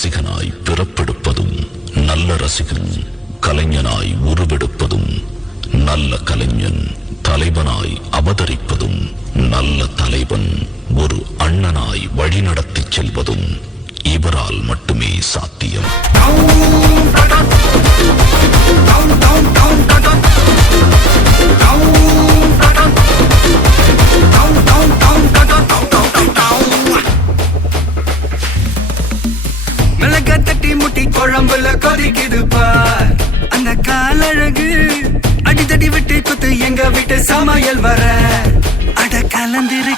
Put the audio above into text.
ரசிகனாய் பிறப்பெடுப்பதும் நல்ல ரசிகன் கலைஞனாய் உருவெடுப்பதும் நல்ல கலைஞன் தலைவனாய் அவதரிப்பதும் நல்ல தலைவன் ஒரு அண்ணனாய் வழிநடத்தி செல்வதும் இவரால் மட்டுமே சாத்தியம். மிளகா தட்டி முட்டி குழம்புல கொதிக்குது பார் அந்த காலழகு அடித்தடி விட்டு குத்து எங்க வீட்டு சமையல் வர அட கலந்திரு